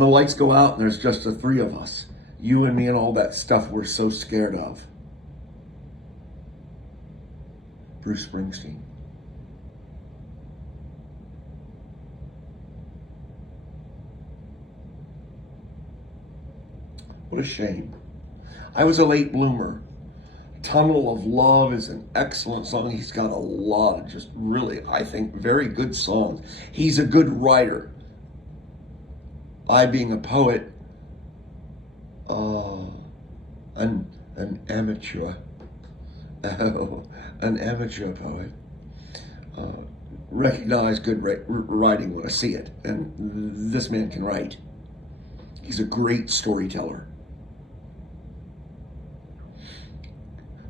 when the lights go out and there's just the three of us, you and me and all that stuff we're so scared of. Bruce Springsteen. What a shame. I was a late bloomer. Tunnel of Love is an excellent song. He's got a lot of just really, I think, very good songs. He's a good writer. I, being a poet, an amateur, an amateur poet, recognize good writing when I see it. And this man can write. He's a great storyteller.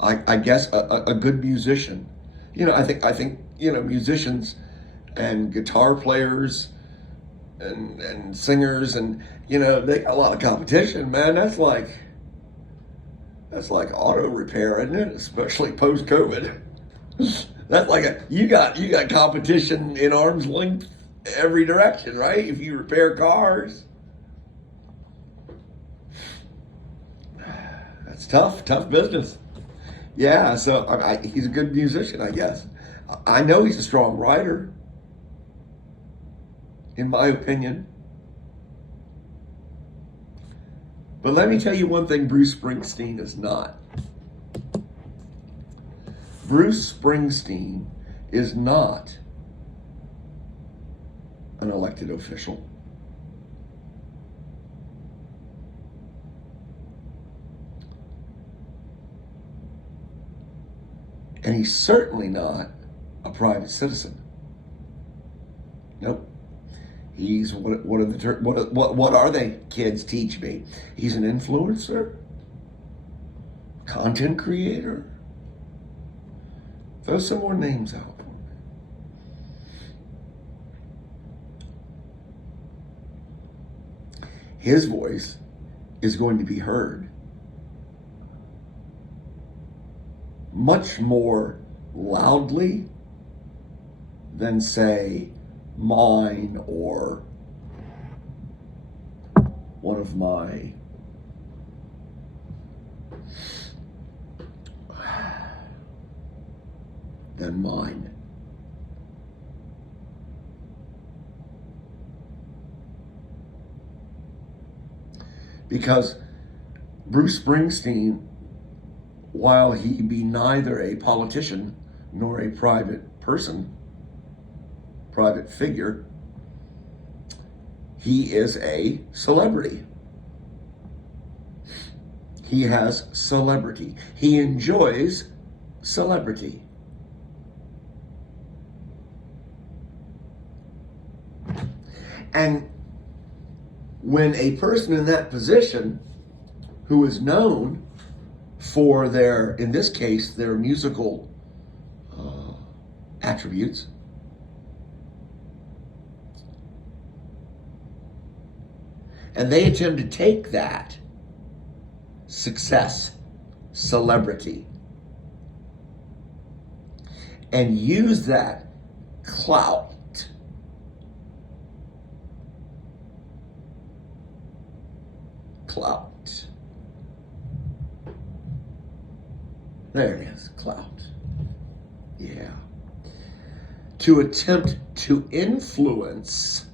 I guess a good musician. I think musicians and guitar players and singers and they got a lot of competition, man. That's like auto repair, isn't it? Especially post COVID. That's like you got competition in arm's length every direction, right? If you repair cars. That's tough business. Yeah, so he's a good musician, I guess. I know he's a strong writer, in my opinion. But let me tell you one thing Bruce Springsteen is not. Bruce Springsteen is not an elected official. And he's certainly not a private citizen. Nope. He's what are they? Kids, teach me. He's an influencer, content creator. Throw some more names out for me. His voice is going to be heard much more loudly than, say, mine or one of my than mine. Because Bruce Springsteen, while he be neither a politician nor a private person, private figure, he is a celebrity. He has celebrity. He enjoys celebrity. And when a person in that position who is known for their, in this case, their musical attributes, and they attempt to take that success, celebrity, and use that clout there it is, clout, yeah, to attempt to influence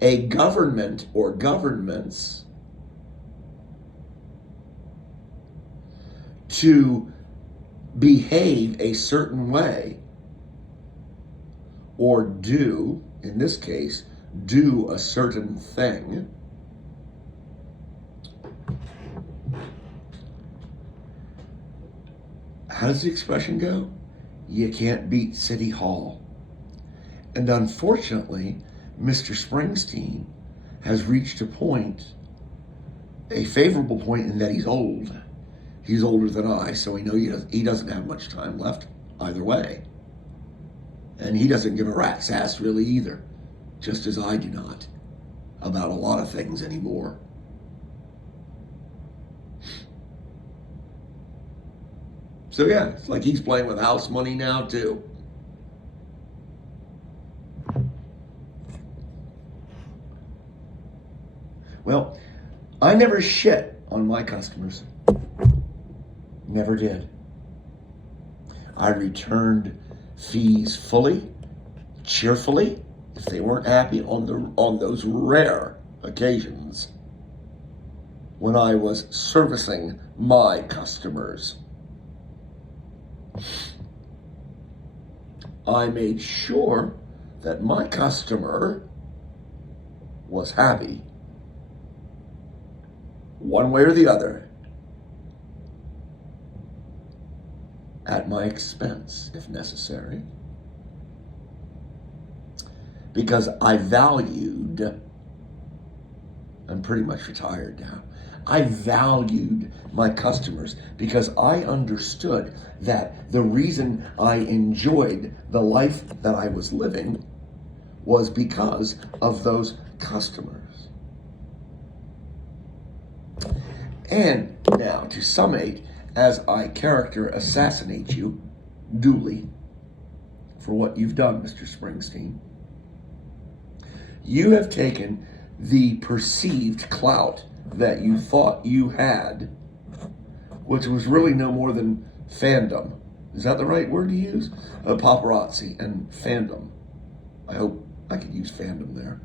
a government or governments to behave a certain way or do, in this case, do a certain thing. How does the expression go? You can't beat City Hall. And unfortunately, Mr. Springsteen has reached a point, a favorable point, in that he's old. He's older than I, so we know he doesn't have much time left either way. And he doesn't give a rat's ass really either, just as I do not, about a lot of things anymore. So yeah, it's like he's playing with house money now too. I never shit on my customers. Never did. I returned fees fully, cheerfully, if they weren't happy on those rare occasions when I was servicing my customers. I made sure that my customer was happy, one way or the other, at my expense, if necessary, because I valued, I'm pretty much retired now, I valued my customers because I understood that the reason I enjoyed the life that I was living was because of those customers. And now, to summate, as I character assassinate you duly for what you've done, Mr. Springsteen, you have taken the perceived clout that you thought you had, which was really no more than fandom. Is that the right word to use? Paparazzi and fandom. I hope I could use fandom there.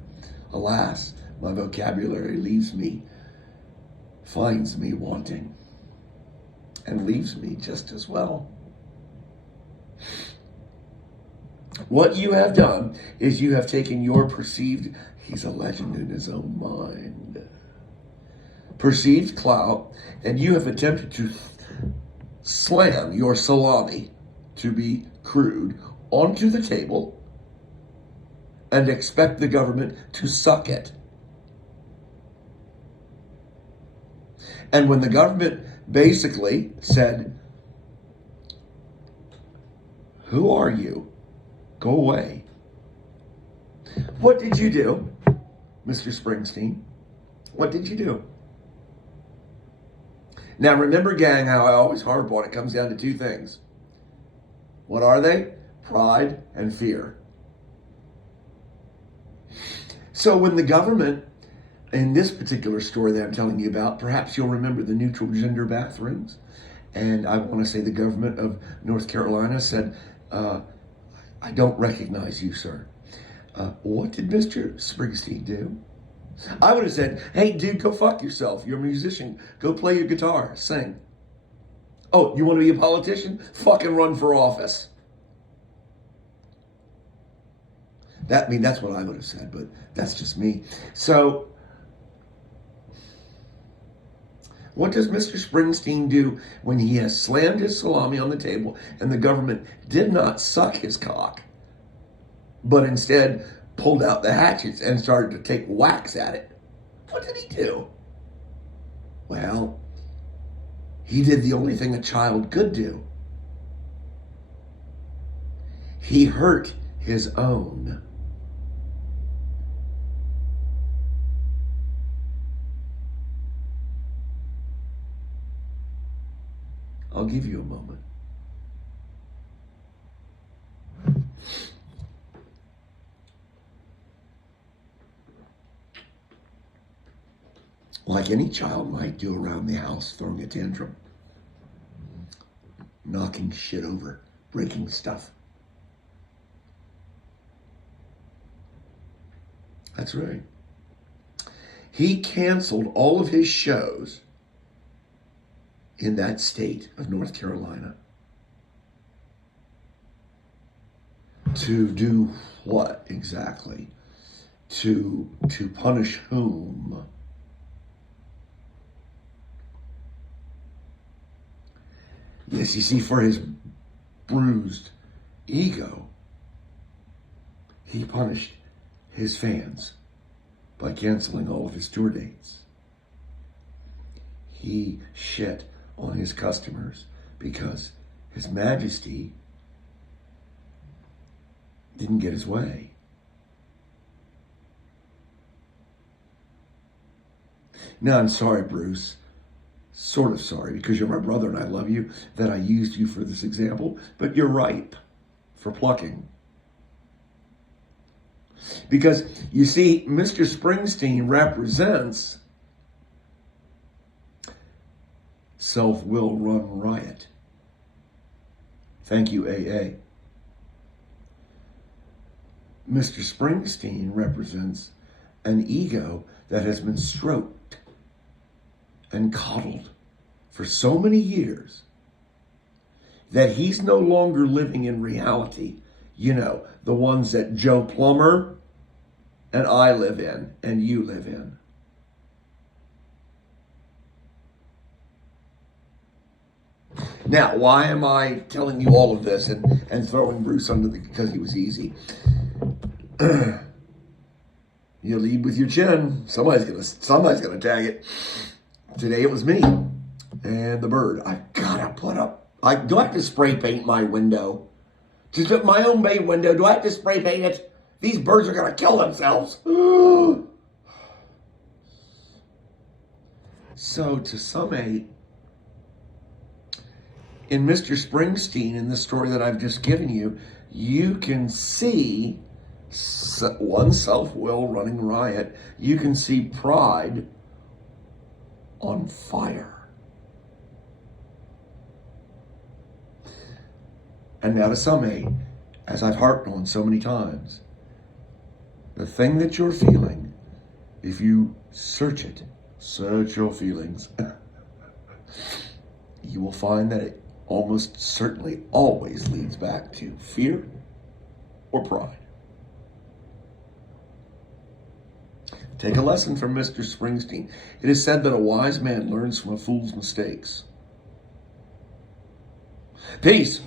Alas, my vocabulary finds me wanting, and leaves me just as well. What you have done is you have taken your perceived, he's a legend in his own mind, perceived clout, and you have attempted to slam your salami, to be crude, onto the table and expect the government to suck it. And when the government basically said, "Who are you? Go away," what did you do, Mr. Springsteen? What did you do? Now remember, gang, how I always harp on it comes down to two things. What are they? Pride and fear. So when the government, in this particular story that I'm telling you about, perhaps you'll remember the neutral gender bathrooms. And I want to say the government of North Carolina said, "I don't recognize you, sir." What did Mr. Springsteen do? I would have said, "Hey, dude, go fuck yourself. You're a musician. Go play your guitar. Sing. Oh, you want to be a politician? Fucking run for office." That's what I would have said, but that's just me. So, what does Mr. Springsteen do when he has slammed his salami on the table and the government did not suck his cock, but instead pulled out the hatchets and started to take whacks at it? What did he do? Well, he did the only thing a child could do. He hurt his own. I'll give you a moment. Like any child might do around the house, throwing a tantrum, knocking shit over, breaking stuff. That's right. He canceled all of his shows in that state of North Carolina. To do what exactly? To punish whom? Yes, you see, for his bruised ego, he punished his fans by canceling all of his tour dates. He shit on his customers because His Majesty didn't get his way. Now, I'm sorry, Bruce. Sort of sorry, because you're my brother and I love you, that I used you for this example, but you're ripe for plucking. Because, you see, Mr. Springsteen represents self will run riot. Thank you, AA. Mr. Springsteen represents an ego that has been stroked and coddled for so many years that he's no longer living in reality. You know, the ones that Joe Plumber and I live in and you live in. Now, why am I telling you all of this and throwing Bruce under the, because he was easy? You lead with your chin. Somebody's gonna tag it. Today it was me and the bird. I've gotta put up. Do I have to spray paint my window? Just my own bay window. Do I have to spray paint it? These birds are gonna kill themselves. So to summate, in Mr. Springsteen, in the story that I've just given you, you can see one self-will running riot. You can see pride on fire. And now to summate, as I've harped on so many times, the thing that you're feeling, if you search your feelings, you will find that it almost certainly always leads back to fear or pride. Take a lesson from Mr. Springsteen. It is said that a wise man learns from a fool's mistakes. Peace.